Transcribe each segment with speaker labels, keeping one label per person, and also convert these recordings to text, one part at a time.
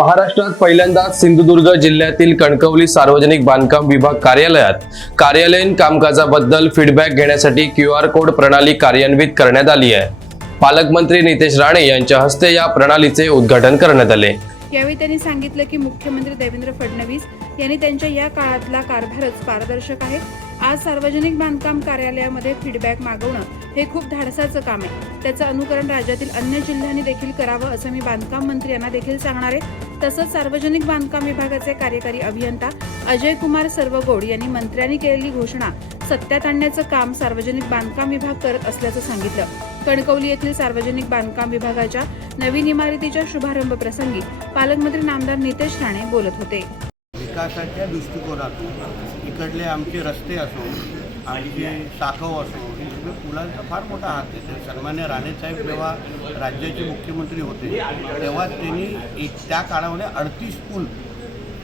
Speaker 1: महाराष्ट्रात पहिल्यांदाच सिंधुदुर्ग जिल्ह्यातील कणकवली सार्वजनिक बांधकाम विभाग कार्यालयात कार्यालयीन कामकाजाबद्दल फीडबॅक घेण्यासाठी क्यू आर कोड प्रणाली कार्यान्वित करण्यात आली आहे. पालकमंत्री नितेश राणे यांच्या हस्ते या प्रणालीचे उद्घाटन करण्यात आले.
Speaker 2: यावेळी त्यांनी सांगितलं की मुख्यमंत्री देवेंद्र फडणवीस यांनी त्यांच्या या काळातला कारभारच पारदर्शक आहे. आज सार्वजनिक बांधकाम कार्यालयामध्ये फीडबॅक मागवणं हे खूप धाडसाचं काम आहे. त्याचं अनुकरण राज्यातील अन्य जिल्ह्यांनी देखील करावं असं मी बांधकाम मंत्री यांना देखील सांगणार आहे. तसंच सार्वजनिक बांधकाम विभागाचे कार्यकारी अभियंता अजय कुमार सर्वगोड यांनी मंत्र्यांनी केलेली घोषणा सत्यात आणण्याचं काम सार्वजनिक बांधकाम विभाग करत असल्याचं सांगितलं. कणकवली येथील सार्वजनिक बांधकाम विभागाच्या नवीन इमारतीच्या शुभारंभ प्रसंगी पालकमंत्री नामदार नितेश राणे बोलत होते.
Speaker 3: विकासाच्या दृष्टिकोनातून इकडले आमचे रस्ते असो आमचे साखव असो हे सगळे पुलांचा फार मोठा हात आहे. सन्मान्य राणेसाहेब जेव्हा राज्याचे मुख्यमंत्री होते तेव्हा त्यांनी एक त्या काळामध्ये अडतीस पूल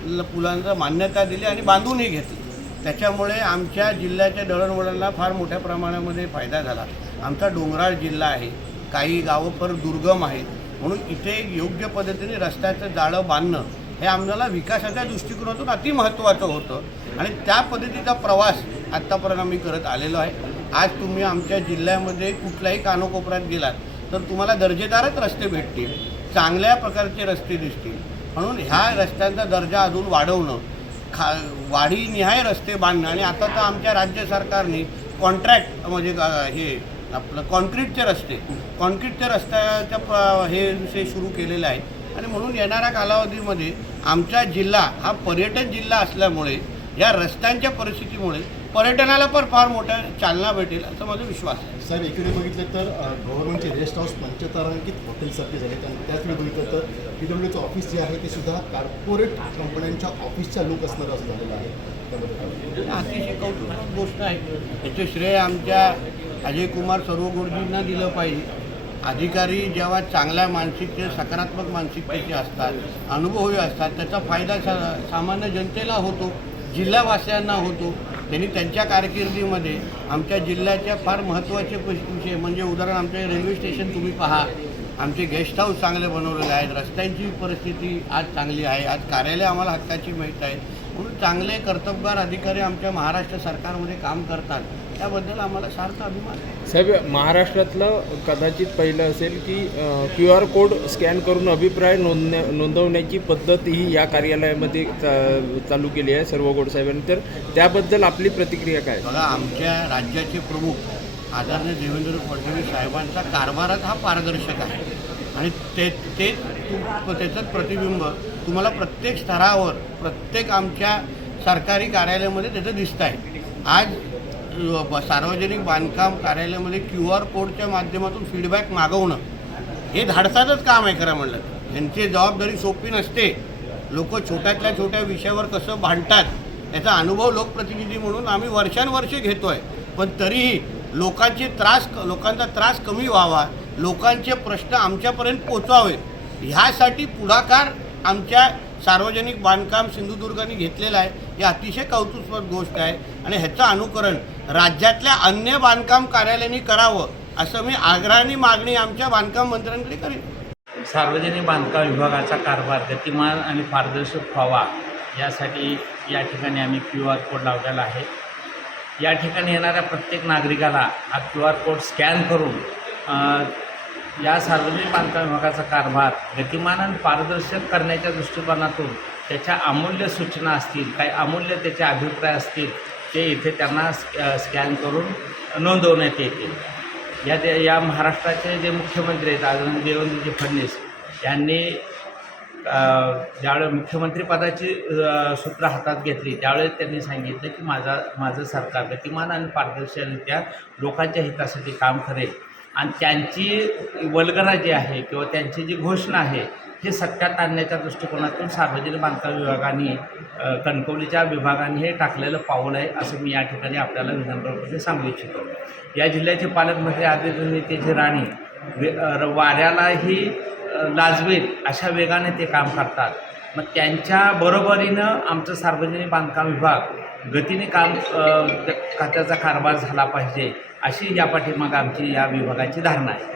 Speaker 3: ल- पुलांना मान्यता दिली आणि बांधूनही घेतली. त्याच्यामुळे आमच्या जिल्ह्याच्या दळणवळणला फार मोठ्या प्रमाणामध्ये फायदा झाला. आमचा डोंगराळ जिल्हा आहे काही गावं फार दुर्गम आहेत म्हणून इथे योग्य पद्धतीने रस्त्याचं जाळं बांधणं हे आम्हाला विकासाच्या दृष्टिकोनातून अति महत्त्वाचं होतं. आणि त्या पद्धतीचा प्रवास आत्तापर्यंत आम्ही करत आलेलो आहे. आज तुम्ही आमच्या जिल्ह्यामध्ये कुठल्याही कानोकोपऱ्यात गेलात तर तुम्हाला दर्जेदारच रस्ते भेटतील. चांगल्या प्रकारचे रस्ते दिसतील. म्हणून ह्या रस्त्यांचा दर्जा अजून वाढवणं खा वाढीनिहाय रस्ते बांधणं आणि आता तर आमच्या राज्य सरकारने कॉन्ट्रॅक्ट म्हणजे हे आपलं कॉन्क्रीटचे रस्ते कॉन्क्रीटच्या रस्त्याच्या हे विषय सुरू केलेले आहे आणि म्हणून येणाऱ्या कालावधीमध्ये आमचा जिल्हा हा पर्यटन जिल्हा असल्यामुळे या रस्त्यांच्या परिस्थितीमुळे पर्यटनाला पण फार मोठा चालना भेटेल असा माझा विश्वास आहे.
Speaker 4: साहेब एकीकडे बघितलं तर गव्हर्नमेंटचे रेस्ट हाऊस पंचतारांकित हॉटेलसारखे झाले. आणि त्याच वेळी बघितलं तर पी डब्ल्यूचं ऑफिस जे आहे ते सुद्धा कॉर्पोरेट कंपन्यांच्या ऑफिसचा लुक असणारं असं झालेलं आहे?
Speaker 3: अतिशय कौतुकाची गोष्ट आहे. याचे श्रेय आमच्या अजय कुमार सर्वगुरुजींना दिलं पाहिजे. अधिकारी जेव्हा चांगल्या मानसिकते सकारात्मक मानसिकतेचे असतात अनुभवी असतात त्याचा फायदा सा सामान्य जनतेला होतो जिल्हावासियांना होतो. त्यांनी त्यांच्या कारकिर्दीमध्ये आमच्या जिल्ह्याच्या फार महत्त्वाचे विषय म्हणजे उदाहरण आमचे रेल्वे स्टेशन तुम्ही पहा. आमचे गेस्ट हाऊस चांगले बनवलेले आहेत रस्त्यांची परिस्थिती आज चांगली आहे आज कार्यालय आम्हाला हक्काची माहीत आहेत म्हणून चांगले कर्तबगार अधिकारी आमच्या महाराष्ट्र सरकारमध्ये काम करतात. त्याबद्दल आम्हाला सार्थ अभिमान आहे.
Speaker 5: साहेब महाराष्ट्रातलं कदाचित पहिलं असेल की क्यू आर कोड स्कॅन करून अभिप्राय नोंदण्या नोंदवण्याची पद्धत ही या कार्यालयामध्ये चा- चालू केली आहे सर्व गोड साहेबांनी. तर त्याबद्दल आपली प्रतिक्रिया काय?
Speaker 3: बघा आमच्या राज्याचे प्रमुख आदरणीय देवेंद्र फडणवीस साहेबांचा कारभारात हा पारदर्शक आहे. आणि ते ते तु- त्याचं प्रतिबिंब तुम्हाला प्रत्येक स्तरावर प्रत्येक आमच्या सरकारी कार्यालयामध्ये त्याचं दिसतं आहे आज सार्वजनिक बांधकाम कार्यालयामध्ये क्यू आर कोडच्या माध्यमातून फीडबॅक मागवणं हे धाडसाचंच काम आहे खरं म्हणलं. यांची जबाबदारी सोपी नसते. लोक छोट्यातल्या छोट्या विषयावर कसं भांडतात याचा अनुभव लोकप्रतिनिधी म्हणून आम्ही वर्षानुवर्षे घेतो आहे पण तरीही लोकांचे त्रास लोकांचा त्रास कमी व्हावा लोकांचे प्रश्न आमच्यापर्यंत पोचावे ह्यासाठी पुढाकार आमच्या सार्वजनिक बांधकाम सिंधुदुर्गाने घेतलेलं आहे. ही अतिशय कौतुकस्पद गोष्ट आहे आणि ह्याचं अनुकरण राज्यातल्या अन्य बांधकाम कार्यालयांनी करावं असं मी आग्रहाने मागणी आमच्या बांधकाम मंत्र्यांकडे करेन.
Speaker 6: सार्वजनिक बांधकाम विभागाचा कारभार गतिमान आणि पारदर्शक व्हावा यासाठी या ठिकाणी आम्ही क्यू आर कोड लावलेला आहे. या ठिकाणी येणाऱ्या प्रत्येक नागरिकाला हा क्यू आर कोड स्कॅन करून या सार्वजनिक बांधकाम विभागाचा कारभार गतिमान आणि पारदर्शक करण्याच्या दृष्टिकोनातून त्याच्या अमूल्य सूचना असतील काही अमूल्य त्याचे अभिप्राय असतील ते इथे त्यांना स्कॅन करून नोंदवण्यात येतील. या दे या महाराष्ट्राचे जे मुख्यमंत्री आहेत आदरणीय देवेंद्रजी फडणवीस यांनी अ, ज्यावेळेस मुख्यमंत्रीपदाची सूत्र हातात घेतली त्यावेळेस त्यांनी सांगितलं की माझा माझं सरकार गतिमान आणि पारदर्शकरित्या लोकांच्या हितासाठी काम करेल. आणि त्यांची वल्गना जी आहे किंवा त्यांची जी घोषणा आहे हे सत्यात आणण्याच्या दृष्टिकोनातून सार्वजनिक बांधकाम विभागाने कणकवलीच्या विभागाने हे टाकलेलं पाऊल आहे असं मी या ठिकाणी आपल्याला विधानसभेमध्ये सांगू इच्छितो. या जिल्ह्याचे पालकमंत्री आदित्य नेतेचे राणे वे- वाऱ्यालाही लाजवेल अशा वेगाने ते काम करतात. मग त्यांच्या बरोबरीनं आमचं सार्वजनिक बांधकाम विभाग गतीने काम खात्याचा कारभार झाला पाहिजे अशी या पाठीमागं आमची या विभागाची धारणा आहे.